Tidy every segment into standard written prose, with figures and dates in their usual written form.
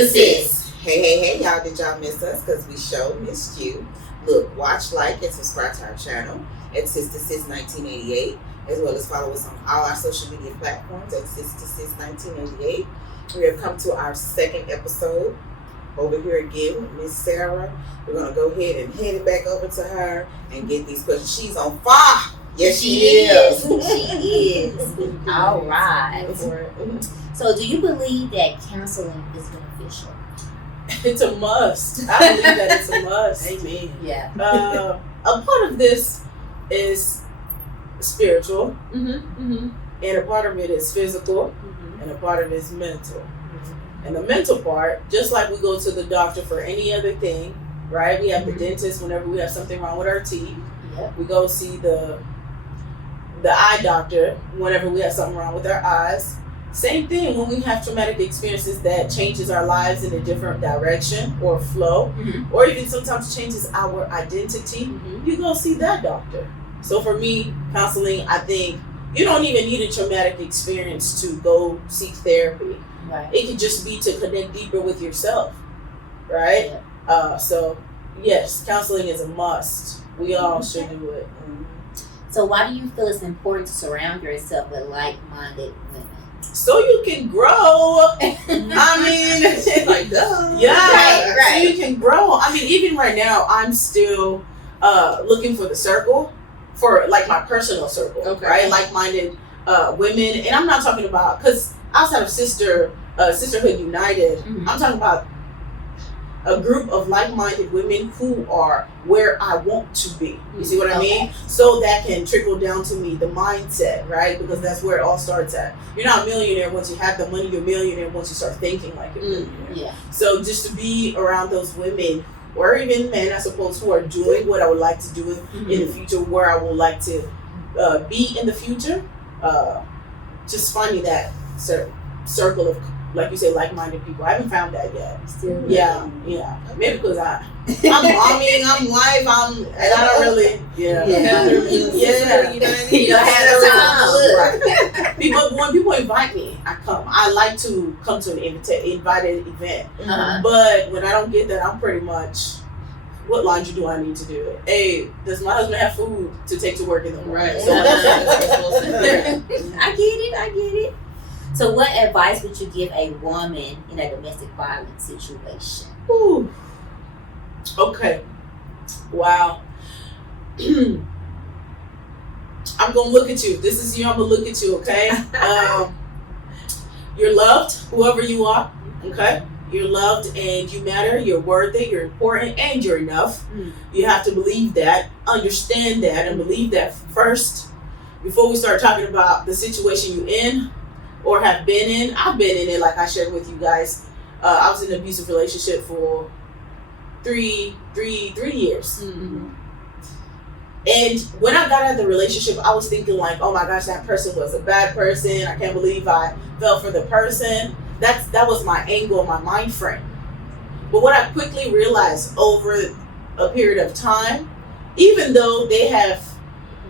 Sister Sis. Hey, y'all, did y'all miss us? Because we sure missed you. Look, watch, like, and subscribe to our channel at Sister Sis 1988, as well as follow us on all our social media platforms at Sister Sis 1988. We have come to our second episode over here again with Miss Sarah. We're going to go ahead and head it back over to her and get these questions. She's on fire. Yes, she is. She is. All right. So, do you believe that counseling is beneficial? It's a must. I believe that it's a must. Amen. Yeah. A part of this is spiritual, and a part of it is physical, and a part of it is mental. And the mental part, just like we go to the doctor for any other thing, right? We have the dentist whenever we have something wrong with our teeth. Yep. We go see the eye doctor whenever we have something wrong with our eyes. Same thing when we have traumatic experiences that changes our lives in a different direction or flow, or even sometimes changes our identity. You go see that doctor. So for me, counseling, I think you don't even need a traumatic experience to go seek therapy. Right. It could just be to connect deeper with yourself, right? Yeah. So yes, counseling is a must. We all should do it. So why do you feel it's important to surround yourself with like-minded women? So you can grow. I mean, Like, duh. yeah, Right. so you can grow. I mean, even right now, I'm still looking for the circle, for like my personal circle, right? Like-minded women, and I'm not talking about, because outside of Sisterhood United, I'm talking about a group of like-minded women who are where I want to be. You see what I mean? So that can trickle down to me, the mindset, right? Because that's where it all starts at. You're not a millionaire once you have the money. You're a millionaire once you start thinking like a millionaire. Yeah. So just to be around those women, or even men, I suppose, who are doing what I would like to do in the future, where I would like to be in the future, just finding that circle of, like you say, like-minded people. I haven't found that yet. Still. Yeah. Maybe because I'm momming, I'm wife, and I don't really. Yeah. Right. When people invite me, I come. I like to come to an invited event. But when I don't get that, I'm pretty much, what laundry do I need to do? Hey, does my husband have food to take to work in the morning? Right. So I get it. So what advice would you give a woman in a domestic violence situation? Ooh. Okay. Wow. I'm gonna look at you. This is you. I'm gonna look at you. Okay. You're loved, whoever you are. Okay. You're loved and you matter. You're worthy. You're important, and you're enough. You have to believe that, understand that, and believe that first before we start talking about the situation you're in or have been in. I've been in it, like I shared with you guys. I was in an abusive relationship for three years. And when I got out of the relationship, I was thinking like, oh my gosh, that person was a bad person. I can't believe I fell for the person. That was my angle, my mind frame. But what I quickly realized over a period of time, even though they have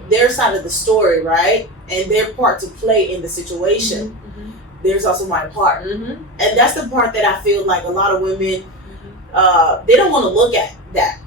their side of the story, right, and their part to play in the situation, there's also my part. And that's the part that I feel like a lot of women, they don't want to look at that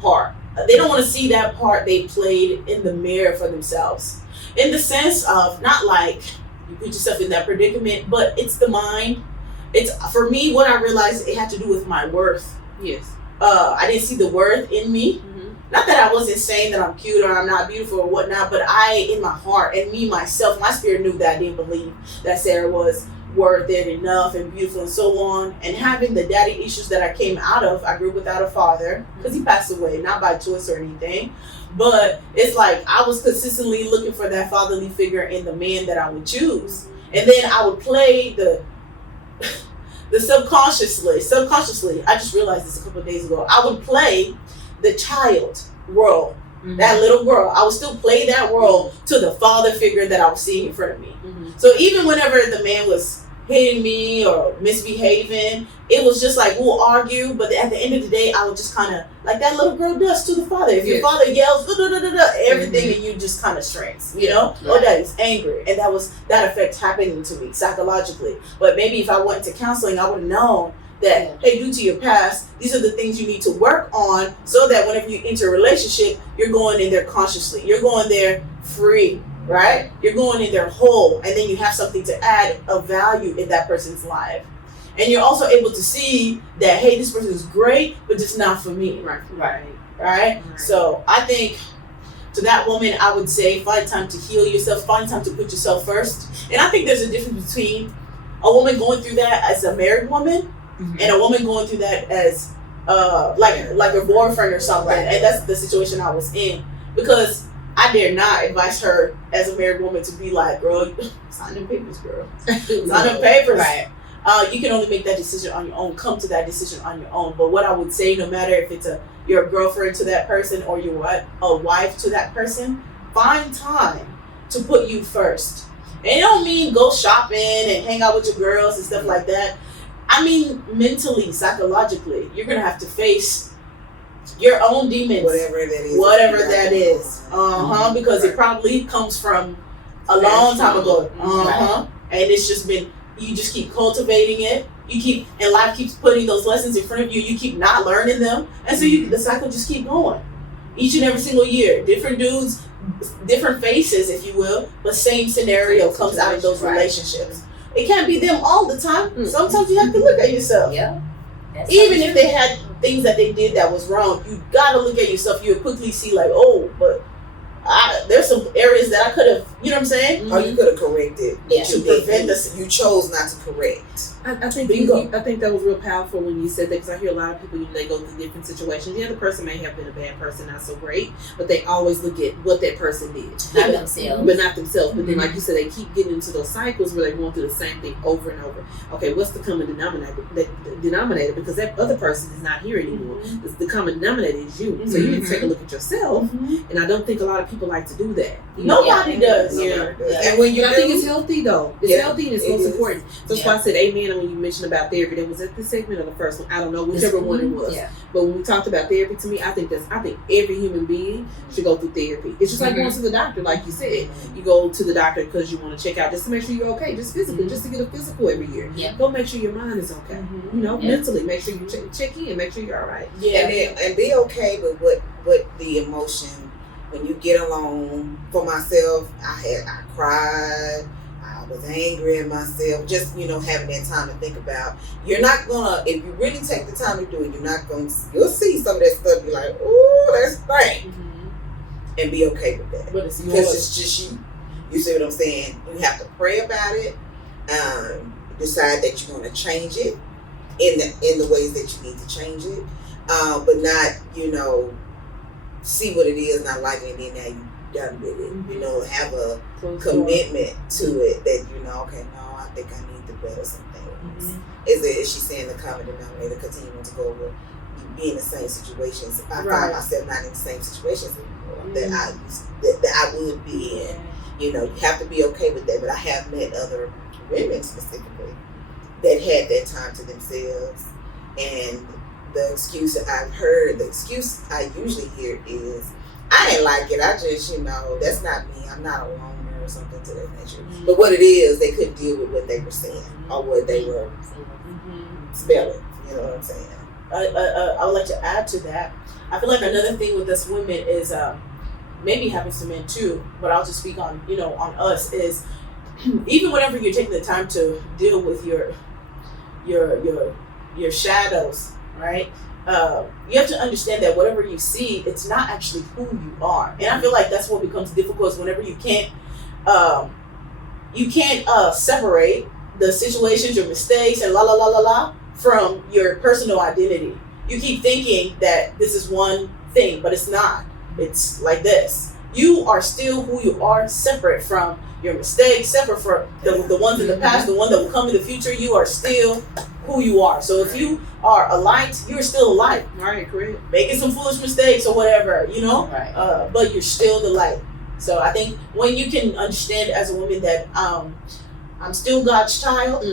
part. They don't want to see that part they played in the mirror for themselves. In the sense of, not like you put yourself in that predicament, but it's the mind. It's, for me, what I realized, it had to do with my worth. Yes. I didn't see the worth in me. Not that I wasn't saying that I'm cute or I'm not beautiful or whatnot, but I, in my heart, and me, myself, my spirit knew that I didn't believe that Sarah was worth it, enough, and beautiful, and so on. And having the daddy issues that I came out of, I grew up without a father, because he passed away, not by choice or anything. But it's like I was consistently looking for that fatherly figure in the man that I would choose. And then I would play the subconsciously, I just realized this a couple of days ago, I would play the child role, that little girl. I would still play that role to the father figure that I was seeing in front of me. So even whenever the man was hitting me or misbehaving, it was just like, we'll argue, but at the end of the day, I would just kind of, like that little girl does to the father. If your father yells, everything in you just kind of shrinks, you know? Or that is angry. And that effect happening to me psychologically. But maybe if I went to counseling, I would have known that, hey, due to your past, these are the things you need to work on so that whenever you enter a relationship, you're going in there consciously. You're going there free, right? You're going in there whole, and then you have something to add of value in that person's life. And you're also able to see that, hey, this person is great, but just not for me. Right? So I think to that woman, I would say find time to heal yourself, find time to put yourself first. And I think there's a difference between a woman going through that as a married woman and a woman going through that as like a boyfriend or something. And that's the situation I was in. Because I dare not advise her as a married woman to be like, girl, sign them papers, girl. Sign them papers. Right. You can only make that decision on your own, come to that decision on your own. But what I would say, no matter if it's your girlfriend to that person or your a wife to that person, find time to put you first. And it don't mean go shopping and hang out with your girls and stuff like that. I mean, mentally, psychologically, you're going to have to face your own demons. Whatever that is. Because it probably comes from a long time ago. And it's just been, you just keep cultivating it. And life keeps putting those lessons in front of you. You keep not learning them. And so the cycle just keep going. Each and every single year. Different dudes, different faces, if you will, but same scenario comes out of those relationships. It can't be them all the time. Sometimes you have to look at yourself. Yeah. Even if they had things that they did that was wrong, you gotta look at yourself. You'll quickly see like, oh, but there's some areas that I could have, you know what I'm saying? Or you could have corrected. To prevent this. You chose not to correct. I think I think that was real powerful when you said that, because I hear a lot of people, they go through different situations. Yeah, the person may have been a bad person, not so great, but they always look at what that person did. Not themselves. But not themselves. But then, like you said, they keep getting into those cycles where they're going through the same thing over and over. Okay, what's the common denominator? Because that other person is not here anymore. The common denominator is you. So you need to take a look at yourself. And I don't think a lot of people like to do that. Nobody does. Yeah. And when you I think it's healthy though. It's healthy and it's most important. So that's why I said amen when you mentioned about therapy. That was at the segment of the first one. I don't know, whichever one it was. Yeah. But when we talked about therapy, to me, I think every human being should go through therapy. It's just like going to the doctor, like you said. You go to the doctor because you want to check out, just to make sure you're okay, just physically, just to get a physical every year. Yeah. Go make sure your mind is okay. Mentally, make sure you check in, make sure you're all right. Yeah. And be okay with what the emotion. When you get alone, for myself, I cried, I was angry at myself, just, having that time to think about. You're not gonna, if you really take the time to do it, you'll see some of that stuff, you're like, ooh, that's great. And be okay with that. But it's because it's just you. You see what I'm saying? You have to pray about it, decide that you're gonna change it in the ways that you need to change it, but not, see what it is, not liking it, and now you done with it. Have a commitment to it that okay, no, I think I need to better some things. Is she saying the common denominator continuing to go over you be in the same situations? I find myself not in the same situations anymore that I would be in. You have to be okay with that. But I have met other women specifically that had that time to themselves, and the excuse that I've heard, the excuse I usually hear is, I didn't like it. I just, that's not me. I'm not a loner or something to that nature. But what it is, they couldn't deal with what they were saying or what they were spelling. You know what I'm saying? I would like to add to that. I feel like another thing with us women is, maybe happens to men too, but I'll just speak on, on us, is even whenever you're taking the time to deal with your shadows, right? You have to understand that whatever you see, it's not actually who you are. And I feel like that's what becomes difficult, is whenever you can't separate the situations, your mistakes, and from your personal identity. You keep thinking that this is one thing, but it's not. It's like this. You are still who you are, separate from your mistakes, separate from the ones in the past, the one that will come in the future. You are still who you are. So if you are a light, you're still a light. Right, correct. Making some foolish mistakes or whatever, Right. But you're still the light. So I think when you can understand as a woman that I'm still God's child,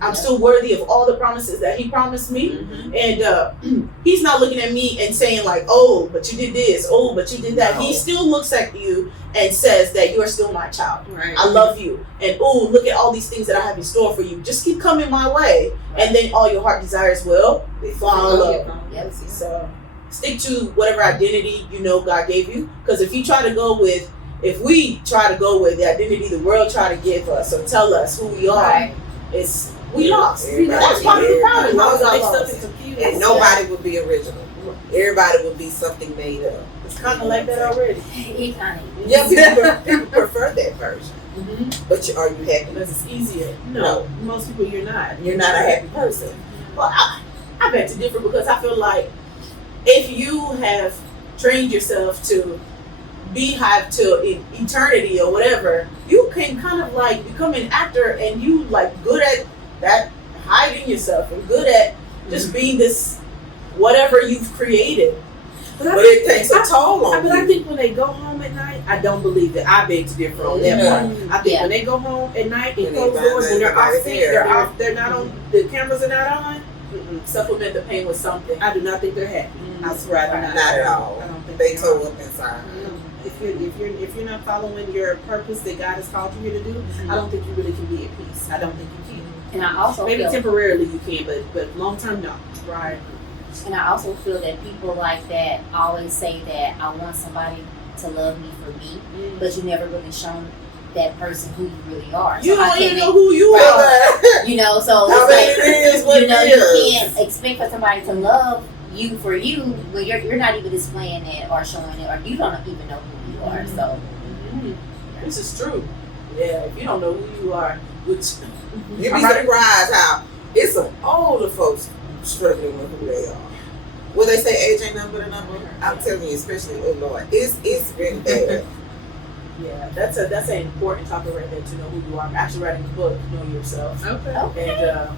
I'm still worthy of all the promises that he promised me. Mm-hmm. And he's not looking at me and saying like, oh, but you did this, oh, but you did that. No. He still looks at you and says that you are still my child. Right. I love you. And oh, look at all these things that I have in store for you. Just keep coming my way. And then all your heart desires will follow. Yep. So stick to whatever identity you know God gave you. Because if we try to go with the identity the world try to give us or tell us who we are, Right. we lost. Everybody- That's part of the problem. everybody- How we got Make lost. something confused. And nobody would be original. Everybody would be something made up. It's kind of like that already. It kind of Yeah, people prefer that version. Mm-hmm. But are you happy? Because it's easier. No, most people you're not. You're not a happy person. Well, I beg to differ because I feel like if you have trained yourself to beehive to eternity or whatever, you can kind of like become an actor and you like good at that hiding yourself and good at just being this whatever you've created. But it takes a toll on But you. I think when they go home at night, I don't believe that. I beg to differ on that Yeah. part. I think Yeah. when they go home at night When and they close find doors, that when they're off everybody's scene, there. they're off, they're not on, the cameras are not on. Supplement the pain with something. I do not think they're happy. I swear I do not. Not at all. I don't think They are. toe up inside. If you're not following your purpose that God has called you here to do, I don't think you really can be at peace. I don't think you can. And I also Maybe feel, temporarily you can, but long term no. Right. and I also feel that people like that always say that I want somebody to love me for me, but you never really shown that person who you really are. You So how don't can even they- know who you Right. are. You know, so I mean, it's it is what you know, it you is. can't expect for somebody to love you for you when you're not even displaying it or showing it, or you don't even know who you are. So This is true. Yeah, if you don't know who you are, which You'd be surprised how it's some older folks struggling with who they are. Well, they say age ain't nothing but a number. I'm telling you, especially oh Lord, it's really bad. yeah, that's an important topic right there to know who you are. I'm actually writing a book, Know Yourself, Okay. and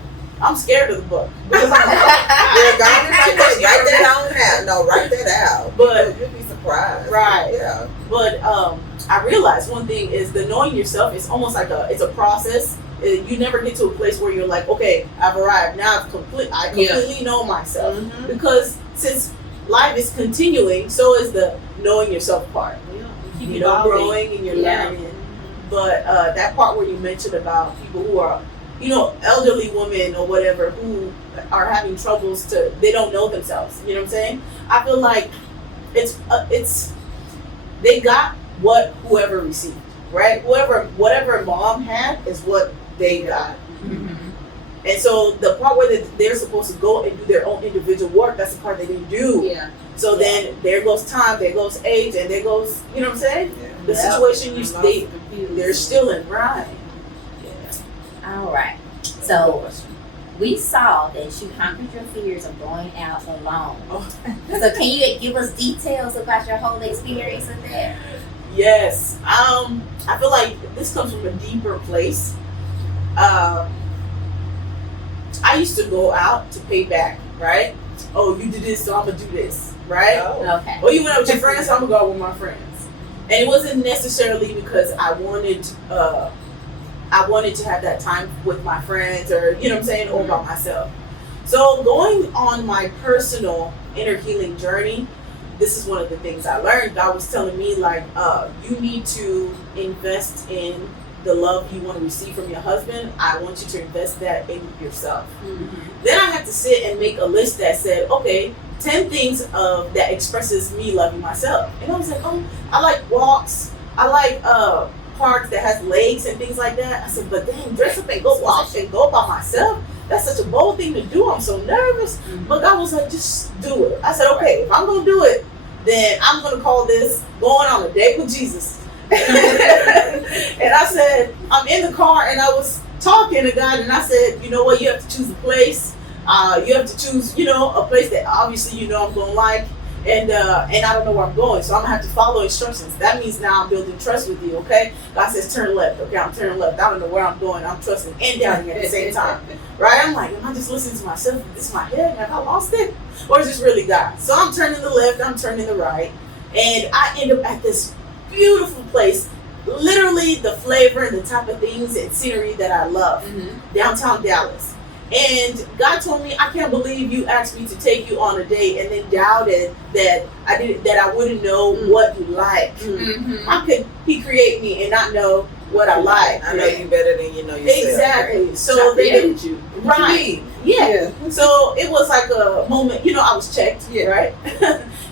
I'm scared of the book. Because Yeah, go on and write that out. No, write that out. But- you'll be surprised. Right. Yeah. But I realized one thing is the knowing yourself is almost like it's a process. You never get to a place where you're like, okay, I've arrived. Now I completely know myself. Mm-hmm. Because since life is continuing, so is the knowing yourself part. Keep You know, evolving. growing and you're learning. But that part where you mentioned about people who are, you know, elderly women or whatever who are having troubles they don't know themselves. You know what I'm saying? I feel like it's they got what whoever received, right? Whatever mom had is what they got. And so the part where they're supposed to go and do their own individual work, that's the part they didn't do. Yeah. So then there goes time, there goes age, and there goes, you know what I'm saying? Yeah. The situation they're still in. Right. all right. So we saw that you conquered your fears of going out alone. Oh. So can you give us details about your whole experience of that? Yes. I feel like this comes from a deeper place. I used to go out to pay back, right? Oh, you did this, so I'm gonna do this, right? Oh. Okay. Or you went out with your friends, so I'm gonna go out with my friends. And it wasn't necessarily because I wanted to have that time with my friends or, you know what I'm saying, or by myself. So going on my personal inner healing journey, this is one of the things I learned. God was telling me, like, you need to invest in the love you want to receive from your husband. I want you to invest that in yourself. Then I had to sit and make a list that said, okay, 10 things that expresses me loving myself. And I was like, oh, I like walks. I like parks that has lakes and things like that. I said, but then dress up and go walk and go by myself. That's such a bold thing to do. I'm so nervous. But God was like, just do it. I said, okay, if I'm going to do it, then I'm going to call this going on a date with Jesus. And I said, I'm in the car and I was talking to God and I said, you know what, you have to choose a place. You have to choose, you know, a place that obviously you know I'm going to like. And I don't know where I'm going, so I'm going to have to follow instructions. That means now I'm building trust with you, okay? God says turn left. Okay, I'm turning left. I don't know where I'm going. I'm trusting and doubting at the same time. Right? I'm like, am I just listening to myself? Is this my head? Have I lost it? Or is this really God? So I'm turning the left. I'm turning the right. And I end up at this beautiful place literally the flavor and the type of things and scenery that I love. Downtown Dallas. And God told me, I can't believe you asked me to take you on a date and then doubted that I wouldn't know what you like. How could he create me and not know what I like? I know you better than you know yourself. Exactly. So they created you. Right. Yeah. So it was like a moment, I was checked, right?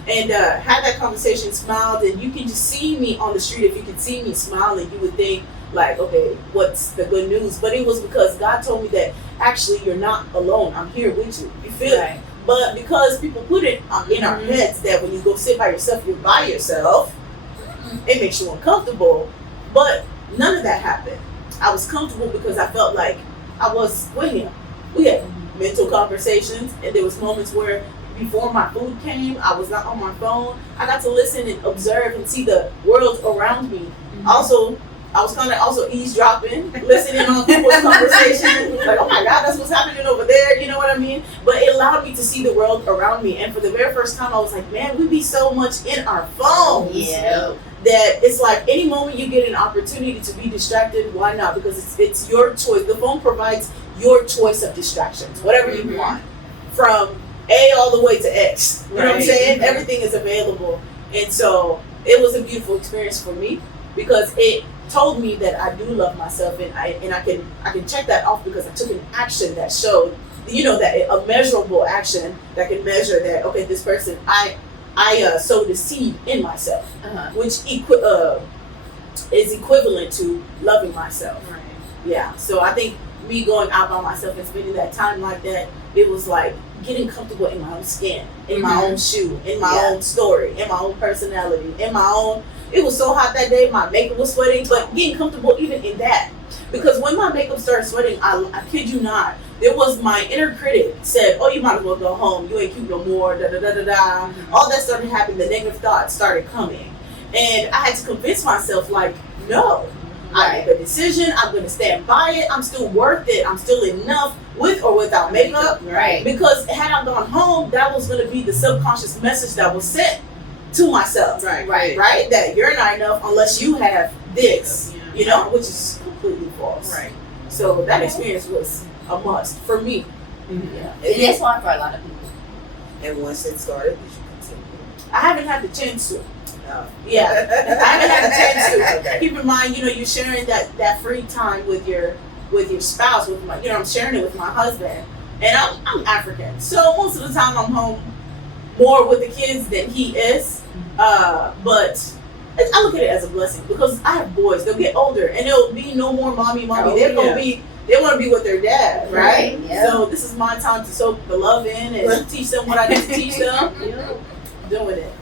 And had that conversation, smiled, and you can just see me on the street. If you could see me smiling, you would think like, okay, what's the good news? But it was because God told me that actually you're not alone. I'm here with you. You feel it? But because people put it in our heads that when you go sit by yourself, you're by yourself, it makes you uncomfortable. But none of that happened. I was comfortable because I felt like I was with him. We had mental conversations, and there was moments where before my food came, I was not on my phone. I got to listen and observe and see the world around me. Also, I was kind of also eavesdropping, listening on people's conversations. Like, oh my God, that's what's happening over there. You know what I mean? But it allowed me to see the world around me. And for the very first time, I was like, man, we be so much in our phones. Yeah. That it's like any moment you get an opportunity to be distracted, why not? Because it's your choice. The phone provides your choice of distractions, whatever you want. From A all the way to X. You know what I'm saying? Everything is available. And so it was a beautiful experience for me because it told me that I do love myself, and I can check that off because I took an action that showed, that a measurable action that can measure that, okay, this person, I sowed a seed in myself, which is equivalent to loving myself. Right. Yeah. So I think me going out by myself and spending that time like that, it was like getting comfortable in my own skin, in my own shoe, in my own story, in my own personality, in my own. It was so hot that day, my makeup was sweating, but getting comfortable even in that. Because when my makeup started sweating, I kid you not, there was my inner critic said, oh, you might as well go home. You ain't cute no more, da-da-da-da-da. All that started happening. The negative thoughts started coming. And I had to convince myself, like, no. I make a decision. I'm going to stand by it. I'm still worth it. I'm still enough with or without makeup. Right. Because had I gone home, that was going to be the subconscious message that was sent to myself. Right. That you're not enough unless you have this, which is completely false. Right. So that experience was a must for me. Yeah. And that's hard for a lot of people. And once it started, did you continue? I haven't had the chance to. No. Yeah. I haven't had the chance to. Okay. Keep in mind, you're sharing that free time with your spouse, with my, I'm sharing it with my husband. And I'm African. So most of the time I'm home more with the kids than he is. But I look at it as a blessing because I have boys. They'll get older and there'll be no more mommy. They want to be with their dad, right? Yeah. So this is my time to soak the love in and teach them what I need to teach them. Doing it.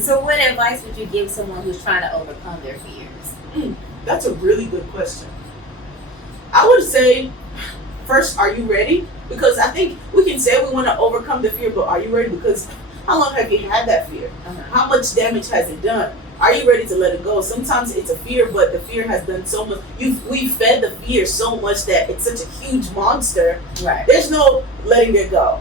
So what advice would you give someone who's trying to overcome their fears? That's a really good question. I would say, first, are you ready? Because I think we can say we want to overcome the fear, but are you ready? Because how long have you had that fear? How much damage has it done? Are you ready to let it go? Sometimes it's a fear, but the fear has done so much. We've fed the fear so much that it's such a huge monster. Right. There's no letting it go.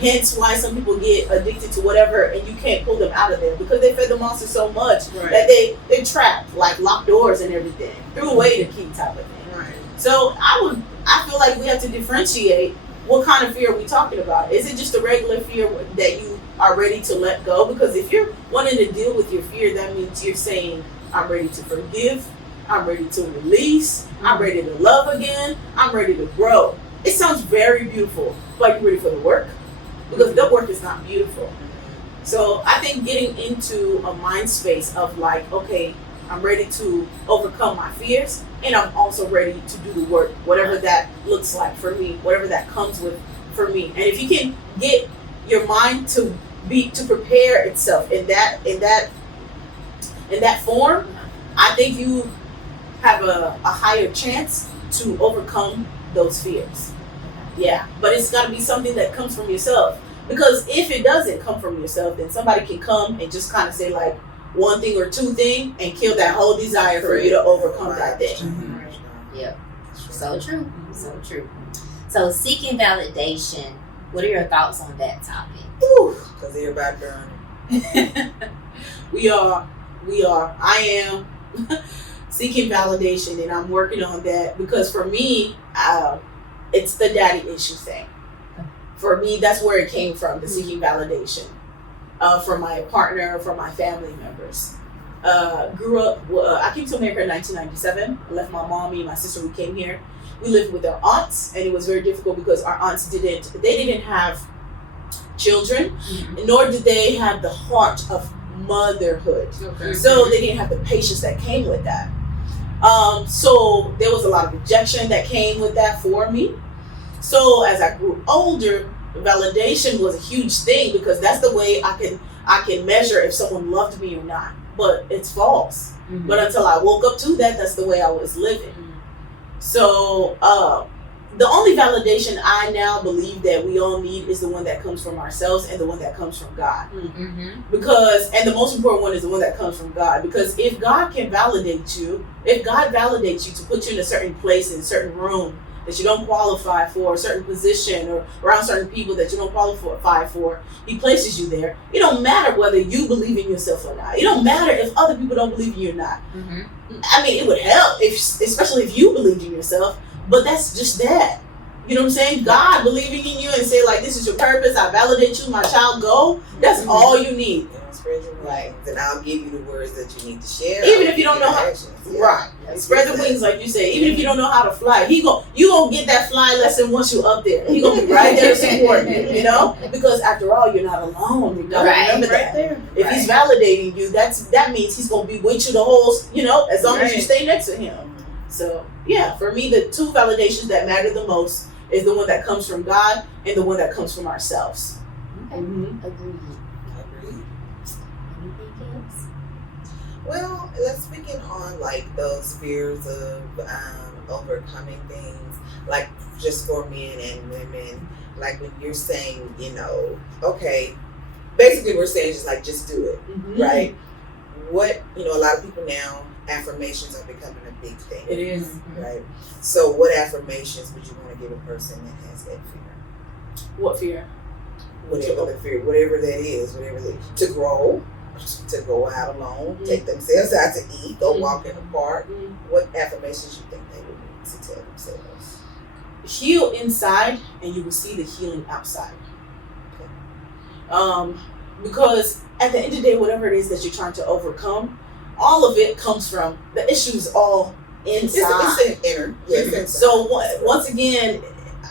Hence why some people get addicted to whatever and you can't pull them out of there because they fed the monster so much that they're trapped, like locked doors and everything. Threw away the key type of thing. Right. So I feel like we have to differentiate what kind of fear are we talking about. Is it just a regular fear that you are ready to let go? Because if you're wanting to deal with your fear, that means you're saying, I'm ready to forgive, I'm ready to release, I'm ready to love again, I'm ready to grow. It sounds very beautiful, but are you ready for the work? Because the work is not beautiful. So I think getting into a mind space of like, okay, I'm ready to overcome my fears, and I'm also ready to do the work, whatever that looks like for me, whatever that comes with for me. And if you can get your mind to prepare itself in that form, I think you have a higher chance to overcome those fears. Yeah, but it's got to be something that comes from yourself. Because if it doesn't come from yourself, then somebody can come and just kind of say like one thing or two things and kill that whole desire for you to overcome that thing. Yep. So true. So true. So seeking validation, what are your thoughts on that topic? Because everybody burning. We are. I am. seeking validation, and I'm working on that because for me, it's the daddy issue thing. For me, that's where it came from, the seeking validation from my partner, from my family members. Grew up, I came to America in 1997. I left my mom, me and my sister, we came here. We lived with our aunts, and it was very difficult because our aunts didn't have children, nor did they have the heart of motherhood. Okay. So they didn't have the patience that came with that. So there was a lot of rejection that came with that for me. So as I grew older, validation was a huge thing because that's the way I can measure if someone loved me or not. But it's false. But until I woke up to that, that's the way I was living. So the only validation I now believe that we all need is the one that comes from ourselves and the one that comes from God. Because, and the most important one is the one that comes from God. Because if God can validate you, if God validates you to put you in a certain place, in a certain room that you don't qualify for, a certain position, or around certain people that you don't qualify for, He places you there. It don't matter whether you believe in yourself or not. It don't matter if other people don't believe in you or not. I mean, it would help, especially if you believed in yourself, but that's just that. You know what I'm saying? God believing in you and say, like, this is your purpose, I validate you, my child, go. That's all you need. Spread your wings, and I'll give you the words that you need to share. Even if you don't know how, right? Spread the wings, like you say. Even if you don't know how to fly, you gonna get that fly lesson once you're up there. He gonna be right there to support you. You know, because after all, you're not alone. You gotta remember that. There. If He's validating you, that means He's gonna be with you the whole. You know, as long as you stay next to Him. So yeah, for me, the two validations that matter the most is the one that comes from God and the one that comes from ourselves. Agreed. Well, let's begin on like those fears of overcoming things, like just for men and women. Like when you're saying, you know, okay, basically we're saying just do it, right? What, you know, a lot of people now, affirmations are becoming a big thing. It is, right? So what affirmations would you want to give a person that has that fear? What fear? Whatever the fear, whatever that is, to grow, to go out alone, take themselves out to eat, go walk in the park. What affirmations you think they would need to tell themselves? Heal inside and you will see the healing outside. Because at the end of the day, whatever it is that you're trying to overcome, all of it comes from, the issues all inside. It's an inner. Yes, so once again,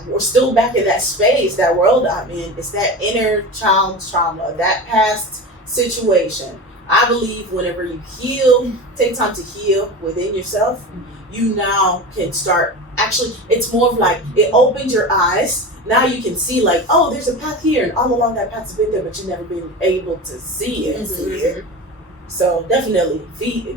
we're still back in that space, that world I'm in. It's that inner child trauma, that past situation. I believe whenever you heal, take time to heal within yourself, you now can start, actually, it's more of like, it opens your eyes. Now you can see like, oh, there's a path here, and all along that path's been there, but you've never been able to see it. So definitely,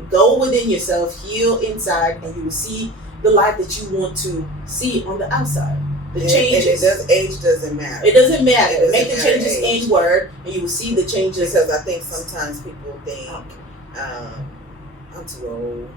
go within yourself, heal inside, and you will see the life that you want to see on the outside. The changes. Age doesn't matter. It doesn't matter. Make the changes inward, and you will see the changes. Because I think sometimes people think, I'm too old.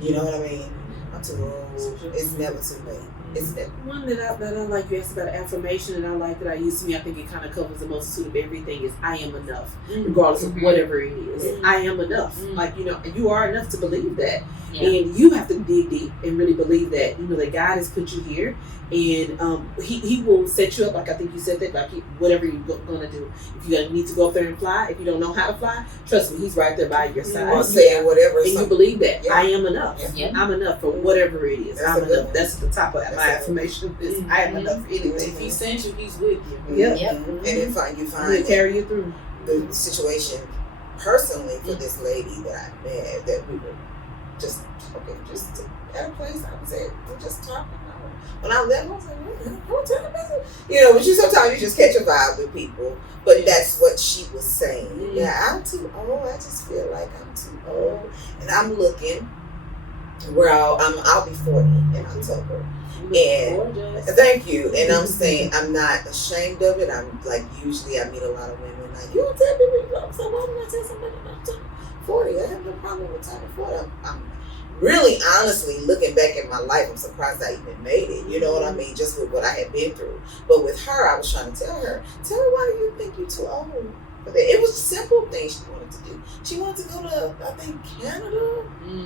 You know what I mean? I'm too old. It's never too late. It's never. One that I like, you asked about affirmation, and I like that I use to me, I think it kind of covers the multitude of everything, is I am enough, regardless of whatever it is. I am enough. Like, you know, you are enough to believe that. And you have to dig deep and really believe that, you know, that God has put you here, and he will set you up, like I think you said that, like whatever you're gonna do. If you're gonna need to go up there and fly, if you don't know how to fly, trust me, He's right there by your side. Or saying whatever. And you believe that. I am enough. Yeah. I'm enough for whatever it is. I'm enough. That's at the top of my affirmation. Is I am enough for anything. If He sent you, He's with you. And then you find He'll carry you through the situation personally for this lady that I met, that we were just at a place. I was at, we're just talking. When I left, I was like, you know, but sometimes you just catch a vibe with people. But that's what she was saying. Yeah, I'm too old. I just feel like I'm too old. And I'm looking where I'll be 40 in October. And thank you. And I'm saying I'm not ashamed of it. I'm like, usually I meet a lot of women like, you don't tell people you love someone. I'm not telling somebody I'm turning 40. I have no problem with turning 40. I'm really, honestly, looking back at my life, I'm surprised I even made it. You know what I mean? Just with what I had been through. But with her, I was trying to tell her, why do you think you're too old? But it was simple things she wanted to do. She wanted to go to, I think, Canada,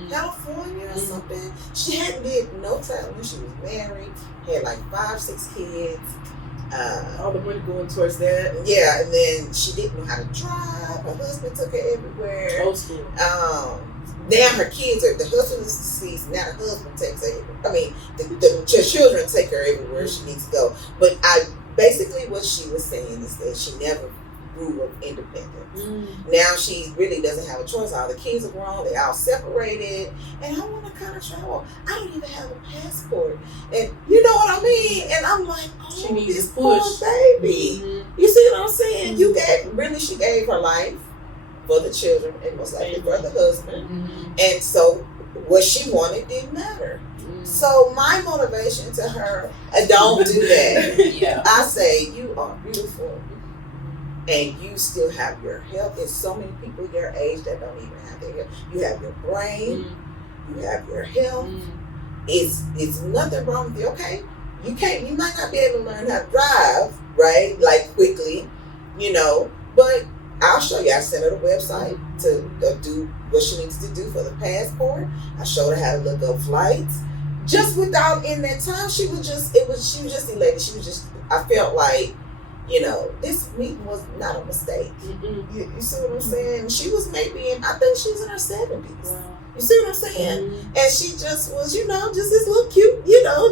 California or something. She hadn't did no traveling. She was married, had like 5-6 kids. All the money going towards that. Yeah, and then she didn't know how to drive. Her husband took her everywhere. Old school. Now her kids are, the husband is deceased. Now the husband takes her. The children take her everywhere she needs to go. But basically what she was saying is that she never grew up independent. Now she really doesn't have a choice. All the kids are grown. They all separated. And I want to kind of travel. I don't even have a passport. And you know what I mean? And I'm like, She oh, needs this to poor push. baby. You see what I'm saying? She gave her life for the children and most likely for the husband. And so what she wanted didn't matter. So my motivation to her, don't do that. Yeah. I say, you are beautiful and you still have your health. There's so many people your age that don't even have their health. You have your brain, you have your health. It's nothing wrong with you. Okay, you might not be able to learn how to drive, right? Like quickly, but I'll show you. I sent her the website to do what she needs to do for the passport. I showed her how to look up flights. Just without in that time, she was just elated. I felt like, this meeting was not a mistake. You see what I'm saying? She was maybe I think she was in her 70s. Wow. You see what I'm saying? And she just was, just this little cute,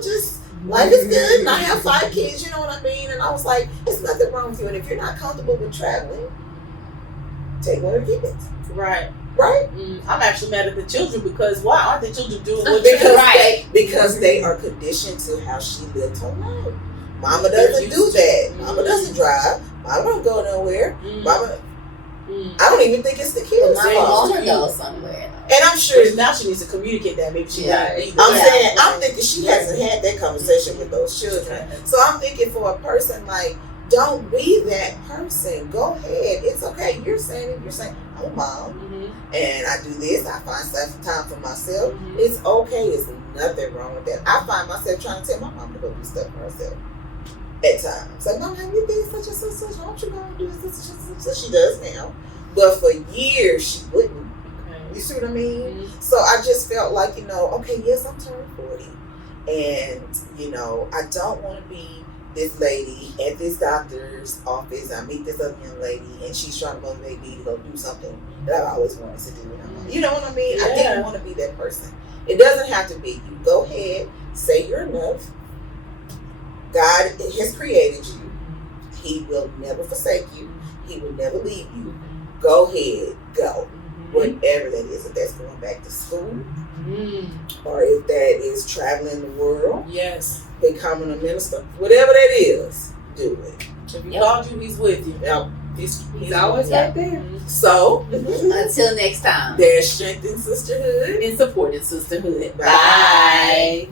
just life is good. And I have 5 kids, you know what I mean? And I was like, there's nothing wrong with you. And if you're not comfortable with traveling, take one of the kids. Right. Right? I'm actually mad at the children because why aren't the children doing what because they are conditioned to how she lived her life. Mama doesn't do that. Mama doesn't drive. Mama don't go nowhere. Mama, I don't even think it's the kids' Mama fault. want to go somewhere. And I'm sure now she needs to communicate that. Maybe she I'm thinking she hasn't had that conversation with those children. So I'm thinking for a person like, don't be that person. Go ahead. It's okay. You're saying, oh, Mom, and I do this. I find some time for myself. It's okay. There's nothing wrong with that. I find myself trying to tell my mom to go do stuff for herself at times. Like, Mom, have you did such and such? Why don't you go and do this? So she does now. But for years, she wouldn't. You see what I mean? So I just felt like, okay, yes, I'm turning 40. And, I don't want to be this lady at this doctor's office. I meet this other young lady and she's trying to motivate me to go do something that I've always wanted to do. You know what I mean? I didn't want to be that person. It doesn't have to be. You go ahead, say you're enough. God has created you. He will never forsake you. He will never leave you. Go ahead, go. Whatever that is, if that's going back to school, or if that is traveling the world, becoming a minister, whatever that is, do it. If he called you, he's with you. Yep. He's always right there. So, until next time, there's strength in sisterhood and support in sisterhood. Bye.